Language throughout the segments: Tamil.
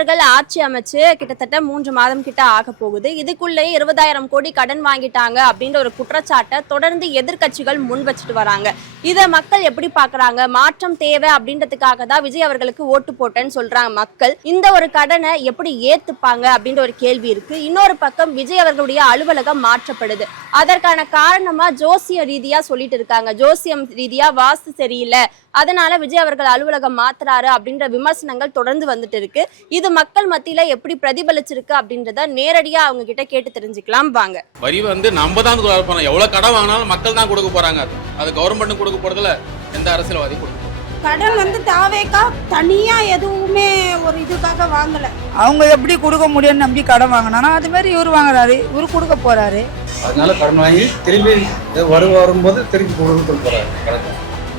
அவர்கள் ஆட்சி அமைச்சு கிட்டத்தட்ட 3 மாதம் கிட்ட ஆக போகுது. இதுக்குள்ளே 20,000 கோடி கடன் வாங்கிட்டாங்க அப்படின்ற ஒரு குற்றச்சாட்டை தொடர்ந்து எதிர்க்கட்சிகள் முன் வச்சுட்டு வராங்க. இதை மக்கள் எப்படி பாக்குறாங்க? மாற்றம் தேவை அப்படின்றதுக்காக தான் விஜய் அவர்களுக்கு ஓட்டு போட்டேன்னு சொல்றாங்க மக்கள். இந்த ஒரு கடனை எப்படி ஏத்துப்பாங்க அப்படின்ற ஒரு கேள்வி இருக்கு. இன்னொரு பக்கம் விஜய் அவர்களுடைய அலுவலகம் மாற்றப்படுது. அதற்கான காரணமா ஜோசிய ரீதியா சொல்லிட்டு இருக்காங்க. ஜோசியம் ரீதியா வாஸ்து சரியில்லை, அதனால விஜய் அவர்கள் அலுவலகம் மாத்துறாரு அப்படின்ற விமர்சனங்கள் தொடர்ந்து வந்துட்டு இருக்கு. இது மக்கள் மத்தியில எப்படி பிரதிபலிச்சிருக்கு அப்படின்றத நேரடியா அவங்க கிட்ட கேட்டு தெரிஞ்சுக்கலாம் வாங்க. வரி நம்ம தான் கொடுப்போம். எவ்வளவு கடன் வாங்கினாலும் மக்கள் தான் கொடுக்க போறாங்க. அது கவர்மெண்ட் கொடுக்க போறதுல எந்த அரசியல்வாதி கொடுக்க. கடன் தாவேக்கா தனியா எதுவுமே ஒரு இதுக்காக வாங்கல. அவங்க எப்படி கொடுக்க முடியும்னு நம்பி கடன் வாங்கினா அது மாதிரி இவர் வாங்குறாரு, இவரு கொடுக்க போறாரு. அதனால கடன் வாங்கி திரும்பி வரும்போது திருப்பி கொடுக்க போறாரு.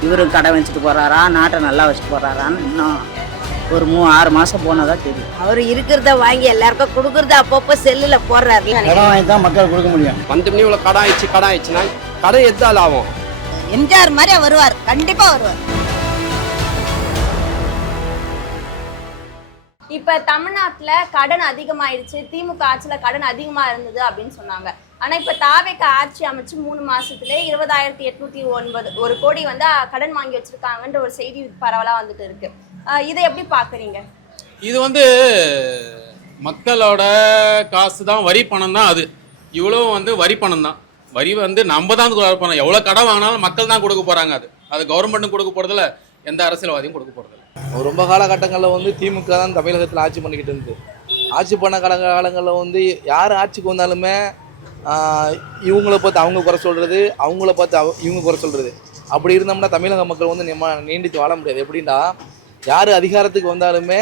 இவரு கடை வச்சுட்டு போறாரா, நாட்டை நல்லா வச்சுட்டு போறாரான்னு இன்னும் ஒரு 3-6 மாசம் போனதான் தெரியும். அவர் இருக்கிறத வாங்கி எல்லாருக்கும் கொடுக்கறத அப்பப்போ செல்லுல போடுறாரு. கடன் வாங்கி தான் மக்கள் கொடுக்க முடியும். 10 மணி இவ்வளவு கடன் ஆயிடுச்சுன்னா கடை எதால ஆகும்? எம்ஜிஆர் மாதிரியா வருவார், கண்டிப்பா வருவார். இப்ப தமிழ்நாட்டுல கடன் அதிகமாயிடுச்சு, திமுக ஆட்சியில கடன் அதிகமா இருந்தது அப்படின்னு சொன்னாங்க. ஆனா இப்ப தாவேக ஆட்சி அமைச்சு 3 மாசத்துல 20,809 கோடி கடன் வாங்கி வச்சிருக்காங்கன்ற ஒரு செய்தி பரவலா வந்துட்டு இருக்கு. இதை எப்படி பாக்குறீங்க? இது மக்களோட காசு தான், வரி பணம் தான். அது இவ்வளவு வரி பணம் தான். வரி நம்ம தான் பணம். எவ்வளவு கடன் வாங்கினாலும் மக்கள் தான் கொடுக்க போறாங்க. அது கவர்மெண்ட்டும் கொடுக்க போறதுல எந்த அரசியல்வாதியும் கொடுக்க போறது. ரொம்ப காலகட்டங்களில் திமுக தான் தமிழகத்தில் ஆட்சி பண்ணிக்கிட்டு இருந்து. ஆட்சி பண்ண காலங்களில் யார் ஆட்சிக்கு வந்தாலுமே இவங்கள பார்த்து அவங்க குறை சொல்கிறது, அவங்கள பார்த்து இவங்க குறை சொல்கிறது. அப்படி இருந்தோம்னா தமிழக மக்கள் நீண்டித்து வாழ முடியாது. எப்படின்னா யார் அதிகாரத்துக்கு வந்தாலுமே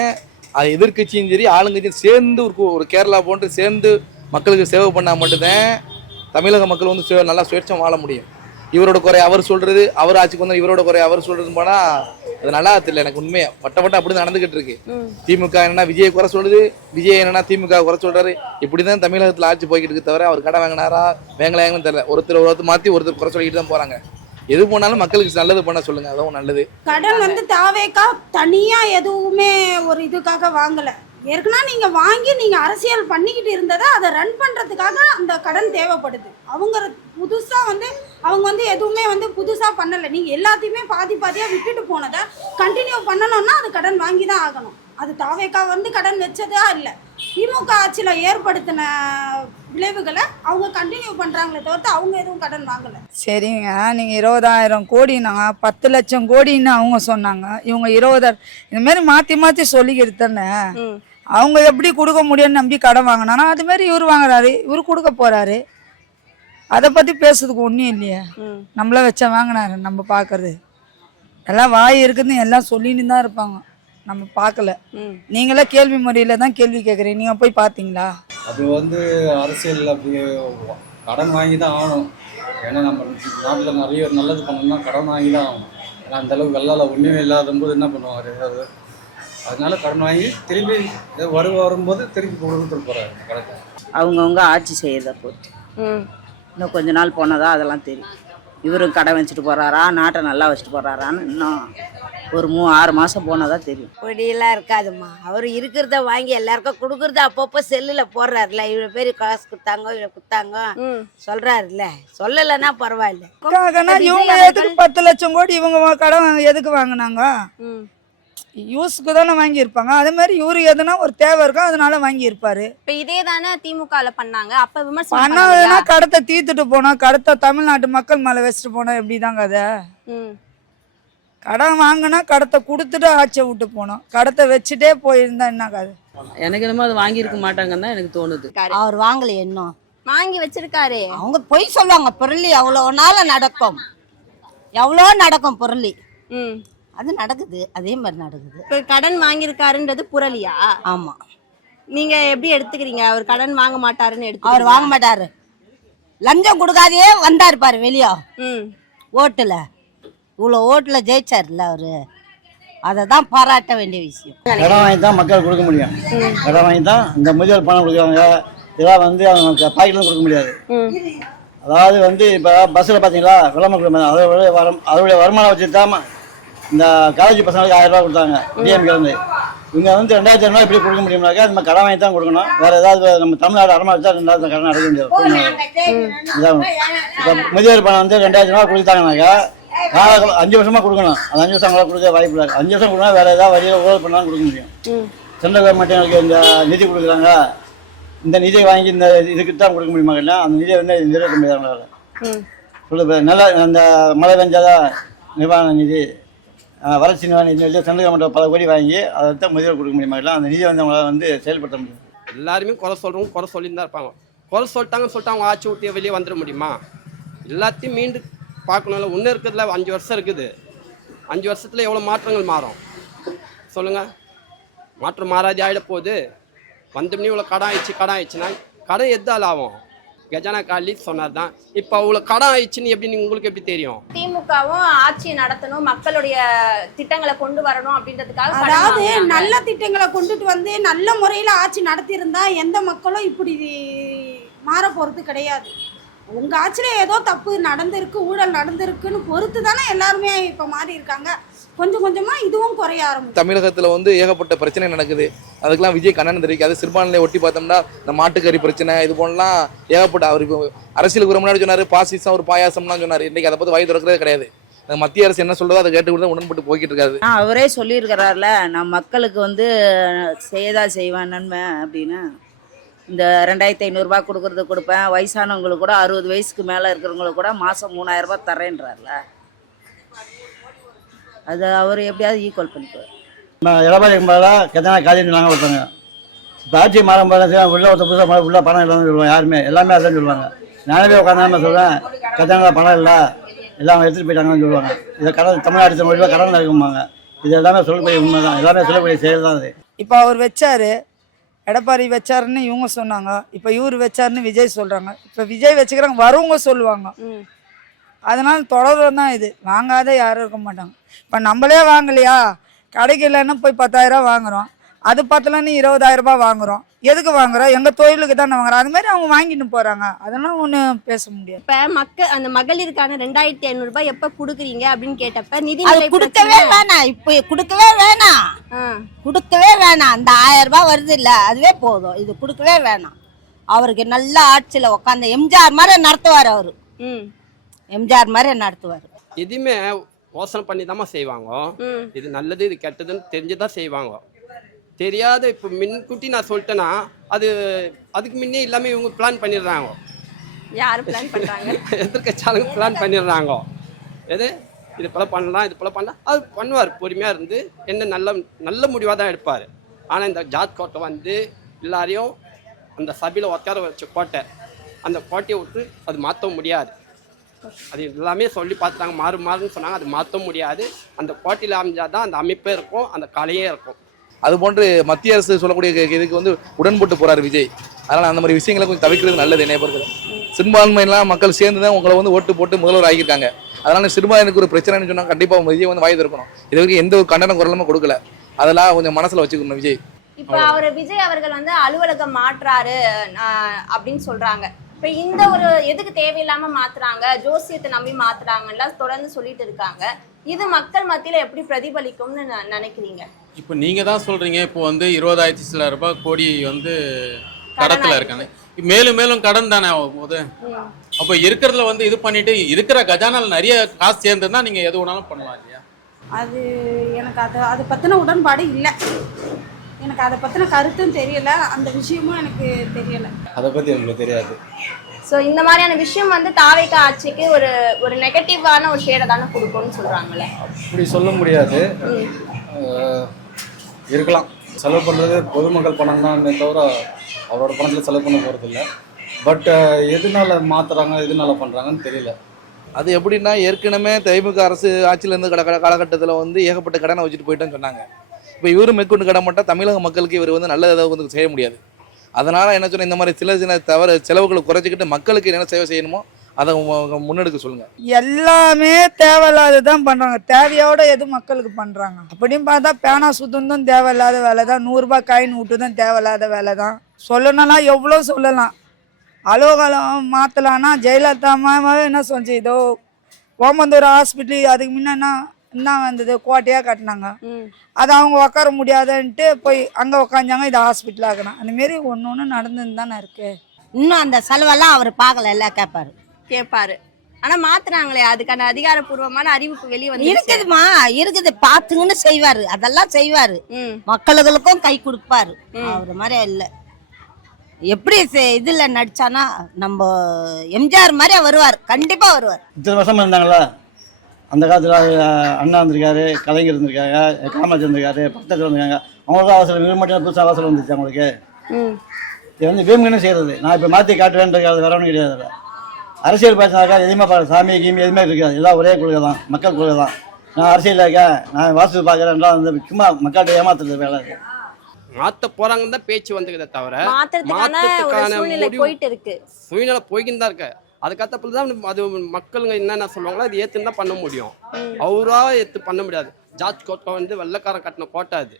அது எதிர்கட்சியும் சரி ஆளுங்கட்சியும் சேர்ந்து ஒரு கேரளா போன்று சேர்ந்து மக்களுக்கு சேவை பண்ணால் மட்டும்தான் தமிழக மக்கள் நல்லா சுயேட்சம் வாழ முடியும். இவரோட குறை அவர் சொல்கிறது, அவர் ஆட்சிக்கு வந்தால் இவரோட குறை அவர் சொல்கிறது போனால் அது நல்லா தெரியல. எனக்கு உண்மையா வட்ட அப்படி நடந்துகிட்டு இருக்கு. திமுக என்னன்னா விஜய் குறை சொல்லுது, விஜய் என்னன்னா திமுக குறை சொல்றாரு. இப்படிதான் தமிழகத்துல ஆட்சி போய்கிட்டு இருக்கு. தவிர அவர் கடை வாங்கினாரா வேங்கலாங்கன்னு தெரியல. ஒருத்தர் மாத்தி ஒருத்தர் குறை சொல்லிட்டு தான் போறாங்க. எது போனாலும் மக்களுக்கு நல்லது பண்ண சொல்லுங்க, அதுவும் நல்லது. கடன் தாவேக்கா தனியா எதுவுமே ஒரு இதுக்காக வாங்கல. ஏற்கனவே நீங்க வாங்கி நீங்க அரசியல் பண்ணிக்கிட்டு இருந்ததை அதை ரன் பண்றதுக்காக அந்த கடன் தேவைப்படுது. அவங்க புதுசா அவங்க எதுவுமே புதுசா பண்ணல. நீங்க எல்லாத்தையுமே பாதியா விட்டுட்டு போனதை கண்டினியூ பண்ணணும்னா அது கடன் வாங்கி தான் ஆகணும். அது தாவேக்கா கடன் வச்சதா இல்லை, திமுக ஆட்சியில ஏற்படுத்தின விளைவுகளை அவங்க கண்டினியூ பண்றாங்களே தவிர்த்து அவங்க எதுவும் கடன் வாங்கல. சரிங்க, நீங்க 20,000 கோடினாங்க, 10 லட்சம் கோடின்னு அவங்க சொன்னாங்க. இவங்க 20,000 இந்த மாதிரி மாத்தி சொல்லிக்கிட்டு தானே. அவங்க எப்படி கொடுக்க முடியும்னு நம்பி கடன் வாங்கினா அது மாதிரி இவர் வாங்குறாரு, இவரு கொடுக்க போறாரு. அதை பத்தி பேசுறதுக்கு ஒன்றும் இல்லையே. நம்மள வச்சா வாங்கினாரு, நம்ம பாக்குறது எல்லாம் வாய் இருக்குதுன்னு எல்லாம் சொல்லின்னு தான் இருப்பாங்க, நம்ம பார்க்கல. நீங்களே கேள்வி முறையில தான் கேள்வி கேட்குறீங்க. நீங்க போய் பார்த்தீங்களா? அது அரசியல் அப்படி கடன் வாங்கி தான் ஆகணும். ஏன்னா நம்ம நாட்டில் நிறைய நல்லது பண்ணணும்னா கடன் வாங்கி தான் ஆகணும். ஏன்னா அந்த அளவுக்கு வெள்ளால ஒன்றுமே இல்லாத போது என்ன பண்ணுவாங்க ஏதாவது. அதனால கடன் வாங்கி திரும்பி வரும்போது திருப்பி கொடுத்துட்டு போறாரு. கரெக்டாக அவங்கவுங்க ஆட்சி செய்யறத பொறுத்து இன்னும் கொஞ்ச நாள் போனதா அதெல்லாம் தெரியும். இவரும் கடை வச்சுட்டு போறாரா, நாட்டை நல்லா வச்சுட்டு போறாரான்னு இன்னும் ஒரு 3-6 மாசம் போனதான் தெரியும். பொடியெல்லாம் இருக்காதுமா. அவர் இருக்கிறத வாங்கி எல்லாருக்கும் கொடுக்கறத அப்பப்போ செல்லுல போடுறாருல. இவ்வளவு பேர் காசு கொடுத்தாங்க, இவ்வளவு கொடுத்தாங்க சொல்றாருல்ல. சொல்லலைன்னா பரவாயில்ல. இவங்க எதுக்கு 10 லட்சம் கோடி இவங்க கடன் எதுக்கு வாங்கினாங்க? யூஸுக்கு தானே வாங்கி இருப்பாங்க. அதே மாதிரி இவரு எதுனா ஒரு தேவை இருக்கும், அதனால வாங்கி இருப்பாரு. இப்ப இதே தானே திமுக பண்ணாங்க. அப்ப விமர்சனம் கடத்தை தீத்துட்டு போனோம், கடத்தை தமிழ்நாட்டு மக்கள் மேல வச்சுட்டு போனோம். எப்படிதாங்க அத கடன் வாங்கினா கடத்தை கொடுத்துட்டு ஆட்சியை விட்டு போனோம். கடத்தை வச்சுட்டே போயிருந்தா என்ன கதை? எனக்கு என்னமோ அது வாங்கியிருக்க மாட்டாங்கன்னு தான் எனக்கு தோணுது. அவர் வாங்கல, இன்னும் வாங்கி வச்சிருக்காரு. அவங்க பொய் சொல்லுவாங்க. பொருளி எவ்வளவு நாள் நடக்கும், எவ்வளோ நடக்கும் பொருளி. அது நடக்குது, அதே மாதிரி நடக்குது. இப்ப கடன் வாங்கியிருக்காருன்றது புரளியா? ஆமா. நீங்க எப்படி எடுத்துக்கிறீங்க? அவர் கடன் வாங்க மாட்டாருன்னு எடுத்து? அவர் வாங்க மாட்டாரு, லஞ்சம் கொடுக்காதே வந்தாரு பாரு வெளியா ஓட்டுல. இவ்வளோ ஓட்டுல ஜெயிச்சாருல்ல அவரு. அதை தான் பாராட்ட வேண்டிய விஷயம். கடன் வாங்கி தான் மக்கள் கொடுக்க முடியும். கடன் வாங்கி தான் இந்த முதியோர் பணம் கொடுக்குறாங்க. இதெல்லாம் அவங்க பாக்கெட்லாம் கொடுக்க முடியாது. அதாவது இப்போ பஸ்ஸில் பார்த்தீங்களா விளம்பரம் அதோடைய வருமானம் வச்சு தான் இந்த காலேஜ் பசங்களுக்கு 1000 ரூபா கொடுத்தாங்க டிஎம்கேலேருந்து. இவங்க வந்து 2500 இப்படி கொடுக்க முடியும்னாக்கா நம்ம கடன் வாங்கி தான் கொடுக்கணும். வேற ஏதாவது நம்ம தமிழ்நாடு அடமானம் வச்சா 2000 கடன் அடைக்க முடியாது. இப்போ முதியோர் பணம் வந்து 2500 கொடுத்தாங்கனாக்கா 5 வருஷமா கொடுக்கணும். அது 5 வருஷம் அவங்களால கொடுக்க வாய்ப்பு இல்லை. 5 வருஷம் கொடுக்கணும், வேற ஏதாவது வழியில் ஊழல் பண்ணாலும் கொடுக்க முடியும். சென்ட்ரல் கவர்மெண்ட் எனக்கு இந்த நிதி கொடுக்குறாங்க, இந்த நிதியை வாங்கி இந்த இதுக்கு தான் கொடுக்க முடியுமா இல்லை, அந்த நிதியை வந்து நிறைவேற்ற முடியாது. சொல்லுது நல்லா அந்த மழை பெஞ்சாதா நிவாரண நிதி, வறட்சி நிவாரண நிதி சென்ட்ரல் கவர்மெண்ட் பல கோடி வாங்கி அதை தான் முதியோர் கொடுக்க முடியுமா இல்லை, அந்த நிதியை வந்து அவங்களால வந்து செயல்படுத்த முடியும். எல்லாருமே குறை சொல்கிறவங்க குறை சொல்லிட்டு தான் இருப்பாங்க. குறை சொல்லிட்டாங்கன்னு சொல்லிட்டு அவங்க ஆட்சி விட்டு வெளியே வந்துட முடியுமா? எல்லாத்தையும் மீண்டும் பார்க்கணும்ல. ஒன்று இருக்கிறதுல 5 வருஷம் இருக்குது. 5 வருஷத்தில் எவ்வளோ மாற்றங்கள் மாறும் சொல்லுங்கள்? மாற்றம் மாறாதி ஆகிட போகுது. வந்தோம்னே இவ்வளோ கடன் ஆயிடுச்சுன்னா கடன் எதால் ஆகும்? கஜானா காலி சொன்னார் தான். இப்போ அவ்வளோ கடன் ஆயிடுச்சுன்னு எப்படி உங்களுக்கு எப்படி தெரியும்? திமுகவும் ஆட்சி நடத்தணும், மக்களுடைய திட்டங்களை கொண்டு வரணும் அப்படின்றதுக்காக அதாவது நல்ல திட்டங்களை கொண்டுட்டு வந்து நல்ல முறையில் ஆட்சி நடத்தியிருந்தா எந்த மக்களும் இப்படி மாற போகிறது கிடையாது. உங்க ஆட்சியில் ஏதோ தப்பு நடந்திருக்கு, ஊழல் நடந்திருக்குன்னு பொறுத்து தானே எல்லாருமே இப்போ மாறி இருக்காங்க. கொஞ்சம் கொஞ்சமாக இதுவும் குறைய ஆரம்பிச்சு. தமிழகத்தில் வந்து ஏகப்பட்ட பிரச்சனை நடக்குது. அதுக்கெல்லாம் விஜய் கண்ணன் தெரிவிக்காது. சிறுபான்மையை ஒட்டி பார்த்தோம்னா இந்த மாட்டுக்கறி பிரச்சனை இது போலலாம் ஏகப்பட்ட அவர் இப்போ அரசியலுக்கு ஒரு முன்னாடி சொன்னார் பாசிசம் ஒரு பாயாசம்லாம் சொன்னார். இன்றைக்கி அதை பற்றி வாய் திறக்கிறதே கிடையாது. மத்திய அரசு என்ன சொல்றதோ அதை கேட்டு கூட உடன்பட்டு போய்கிட்டு இருக்காது. அவரே சொல்லியிருக்கிறார்ல, நான் மக்களுக்கு வந்து செய்வேன் நன்மை அப்படின்னு. இந்த 2500 ரூபாய் கொடுக்குறது கொடுப்பேன், வயசானவங்களுக்கு கூட 60 வயசுக்கு மேலே இருக்கிறவங்களுக்கு கூட மாதம் 3000 ரூபாய் தரேன்றார்ல. அது அவர் எப்படியாவது ஈக்குவல் பண்ணிக்குவார். எடப்பாடி கஜானா காலின்னு நாங்கள் ஒருத்தவங்க இப்போ ஆட்சி மாறும் போது உள்ள ஒருத்தர் புதுசாக உள்ள பணம் இல்லைன்னு சொல்லுவாங்க. யாருமே எல்லாமே அதான் சொல்லுவாங்க. நானே உட்காந்து சொல்கிறேன் கஜானா பணம் இல்லை எல்லாம் எடுத்துகிட்டு போயிட்டாங்கன்னு சொல்லுவாங்க. இதை கடன் தமிழ்நாடு ரூபாய் கடன் இருக்குமாங்க. இது எல்லாமே சொல்லக்கூடிய உண்மை தான், எல்லாமே சொல்லக்கூடிய செயல் தான் அது. இப்போ அவர் வச்சாரு, எடப்பாடி வச்சாருன்னு இவங்க சொன்னாங்க, இப்போ இவர் வச்சாருன்னு விஜய் சொல்கிறாங்க. இப்போ விஜய் வச்சுக்கிறாங்க, வரவங்க சொல்லுவாங்க. அதனால் தொடர்றது தான் இது. வாங்காத யாரும் இருக்க மாட்டாங்க. இப்போ நம்மளே வாங்கலையா, கடைக்கு இல்லைன்னா போய் 10,000 வாங்குகிறோம், அது பத்தலன்னு 20,000 ரூபாய் வாங்குகிறோம். எதுக்கு வாங்குறோம்? எங்கள் தொழிலுக்கு தானே வாங்குறோம். அது மாதிரி அவங்க வாங்கிட்டு போகிறாங்க. அதெல்லாம் ஒன்றும் பேச முடியாது. இப்போ அந்த மகளிருக்கான 2500 ரூபாய் எப்போ கொடுக்குறீங்க அப்படின்னு கேட்டப்ப நிதி கொடுக்கவே வேணாம். இப்போ கொடுக்கவே வேணாம். அந்த 1000 ரூபாய் வருது இல்லை, அதுவே போதும். இது கொடுக்கவே வேணாம். அவருக்கு நல்ல ஆட்சியில் உட்காந்து எம்ஜிஆர் மாதிரி நடத்துவார். அவர் எம்ஜிஆர் மாதிரி நடத்துவார். எதுவுமே யோசனை பண்ணி தான் செய்வாங்க. இது நல்லது இது கெட்டதுன்னு தெரிஞ்சுதான் செய்வாங்க. தெரியாத இப்போ முன்கூட்டி நான் சொல்லிட்டேன்னா அதுக்கு முன்னே எல்லாமே இவங்க பிளான் பண்ணிடுறாங்க. யார் பிளான் பண்ணுறாங்க? எதிர்கட்சியாளங்க பிளான் பண்ணிடுறாங்க. இது போல பண்ணலாம், இது போல பண்ணலாம். அது பண்ணுவார். பொறுமையாக இருந்து என்ன நல்ல முடிவாக தான் எடுப்பார். ஆனால் இந்த ஜாத் கோட்டை வந்து எல்லாரையும் அந்த சபையில் உட்கார வச்ச கோட்டை, அந்த கோட்டையை விட்டு அது மாற்ற முடியாது. அது எல்லாமே சொல்லி பார்த்துட்டாங்க, மாறுன்னு சொன்னாங்க. அது மாற்ற முடியாது. அந்த கோட்டையில் அமைஞ்சால் தான் அந்த அமைப்பே இருக்கும், அந்த கலையே இருக்கும். அது போன்று மத்திய அரசு சொல்லக்கூடிய இதுக்கு வந்து உடன்பட்டு போறாரு விஜய். அதனால் அந்த மாதிரி விஷயங்களை கொஞ்சம் தவிர்க்கிறது நல்லது. என்ன பொறுத்தது சிறுபான்மையெல்லாம் மக்கள் சேர்ந்து தான் உங்களை வந்து ஓட்டு போட்டு முதல்வர் ஆகியிருக்காங்க. அதனால சிறுபான்மைக்கு ஒரு பிரச்சனைன்னு சொன்னால் கண்டிப்பாக விஜய் வந்து வாய் திறக்கணும். இது வரைக்கும் எந்த ஒரு கண்டன குரலுமே கொடுக்கல. அதெல்லாம் கொஞ்சம் மனசில் வச்சுக்கணும் விஜய். இப்போ விஜய் அவர்கள் வந்து அலுவலகம் மாற்றாரு அப்படின்னு சொல்றாங்க. இப்போ இந்த ஒரு எதுக்கு தேவையில்லாம மாத்துறாங்க, ஜோசியத்தை நம்பி மாத்துறாங்கலாம் தொடர்ந்து சொல்லிட்டு இருக்காங்க. இது மக்கள் மத்தியில எப்படி பிரதிபலிக்கும்னு நினைக்கிறீங்க? இப்போ நீங்க தான் சொல்றீங்க, இப்போ வந்து 20,000 சில ரூபாய் கோடி வந்து கடத்துல இருக்காங்க. மேலும் மேலும் கடன் தானே ஆகும் போது. அப்போ இருக்கிறதுல வந்து இது பண்ணிட்டு இருக்கிற கஜானால நிறைய காசு சேர்ந்துன்னா நீங்க எது வேணாலும் பண்ணலாம் இல்லையா? அது எனக்கு அதை பற்றின உடன்பாடு இல்லை. எனக்கு அதை பற்றின கருத்தும் தெரியல, அந்த விஷயமும் எனக்கு தெரியலை. அதை பற்றி எனக்கு தெரியாது. ஸோ இந்த மாதிரியான விஷயம் வந்து தாவேக ஆட்சிக்கு ஒரு நெகட்டிவான ஒரு ஷேடை தானே கொடுக்கும்னு சொல்கிறாங்களே. அப்படி சொல்ல முடியாது. இருக்கலாம். செலவு பண்ணுறது பொதுமக்கள் பணம் தான் தவிர அவரோட பணத்தில் செலவு பண்ண போகிறதில்ல. பட் எதனால மாற்றுறாங்க, எதனால பண்ணுறாங்கன்னு தெரியல. அது எப்படின்னா ஏற்கனவே திமுக அரசு ஆட்சியில் இருந்து காலகட்டத்தில் வந்து ஏகப்பட்ட கடனை வச்சுட்டு போயிட்டேன்னு சொன்னாங்க. இப்போ இவரும் மேற்கொண்டு கடன் மட்டும் தமிழக மக்களுக்கு இவர் வந்து நல்ல ஏதாவது வந்து செய்ய முடியாது. அதனால் என்ன சொன்னால் இந்த மாதிரி சின்ன தவிர செலவுகளை குறைச்சிக்கிட்டு மக்களுக்கு என்ன சேவை செய்யணுமோ அதை முன்னெடுக்க சொல்லுங்கள். எல்லாமே தேவையில்லாததான் பண்ணுறாங்க, தேவையோட எது மக்களுக்கு பண்ணுறாங்க. அப்படின்னு பார்த்தா பேனா சுத்தம் தேவையில்லாத வேலை தான், 100 ரூபாய் காயின் விட்டுதான் தேவையில்லாத வேலை தான். சொல்லணும்னா எவ்வளோ சொல்லலாம். அலுவலகம் மாற்றலான்னா ஜெயலலிதா அம்மாவே என்ன சொல்லிச்சு, இதோ ஓமந்தூர் ஹாஸ்பிட்டல் அதுக்கு முன்னா என்ன வந்தது கோட்டையாக கட்டினாங்க. ம். அது அவங்க உட்கார முடியாதுன்ட்டு போய் அங்கே உக்காந்தாங்க, இது ஹாஸ்பிட்டல் ஆகணும். அந்தமாரி ஒன்று ஒன்று நடந்துன்னு தானே இருக்கு. இன்னும் அந்த செலவெல்லாம் அவர் பார்க்கல கேட்பாரு. கேட்பாரு. ஆனா மாத்துறாங்களே, அதுக்கான அதிகாரப்பூர்வமான அறிவிப்பு வெளியே வந்து இருக்குதுமா, இருக்குது, பாத்துங்கன்னு செய்வாரு, அதெல்லாம் செய்வாரு. ம். மக்களுக்கும் கை கொடுப்பாரு. அவர் மாதிரி இல்லை. எப்படி இதுல நடிச்சானா நம்ம எம்ஜிஆர் மாதிரியே வருவார், கண்டிப்பா வருவார். இத்தனை வருஷமா இருந்தாங்களா, அந்த காலத்தில் அண்ணா இருந்திருக்காரு, கலைஞர் இருந்திருக்காங்க, காமராஜர் இருந்திருக்காரு, பக்கத்தில் இருந்திருக்காங்க. அவங்களுக்கு அவசரம் இது மட்டும் புதுசாக அவசரம் வந்துச்சு அவங்களுக்கு. இது வந்து வேணும்னு செய்கிறது. நான் இப்போ மாற்றி காட்டுவேன்றது வேற ஒன்றும் கிடையாது. அரசியல் பேசினாக்கா எதுவுமே சாமி கீமி எதுவுமே இருக்காது. எல்லாம் ஒரே கொள்கை தான், மக்கள் கொள்கை தான். நான் அரசியல் இருக்கேன், நான் வாசல் பார்க்குறேன்லாம் வந்து சும்மா மக்கள்கிட்ட ஏமாத்துறது வேலை. மாற்ற போகிறாங்கன்னு தான் பேச்சு வந்துக்குதே தவிர மாத்துறதுக்கான ஒரு சூழ்நிலை போயிட்டு இருக்கு. சூழ்நிலை போய்கின்னு தான் இருக்கு. அதுக்கப்புறம் தான் அது மக்களுங்க என்னென்ன சொல்லுவாங்களோ அது ஏற்றுன்னு தான் பண்ண முடியும். அவரா ஏற்று பண்ண முடியாது. ஜார்ஜ் கோட்டை வந்து வெள்ளைக்காரன் கட்டின கோட்டை அது.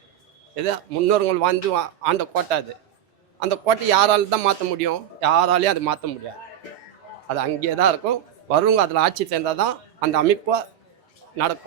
எது முன்னோர்கள் வாழ்ந்து ஆண்ட கோட்டை அது. அந்த கோட்டை யாரால தான் மாற்ற முடியும்? யாராலையும் அது மாற்ற முடியாது. அது அங்கேயே தான் இருக்கும். வருவங்க அதில் ஆட்சி சேர்ந்தால் தான் அந்த அமைப்பு நடக்கும்.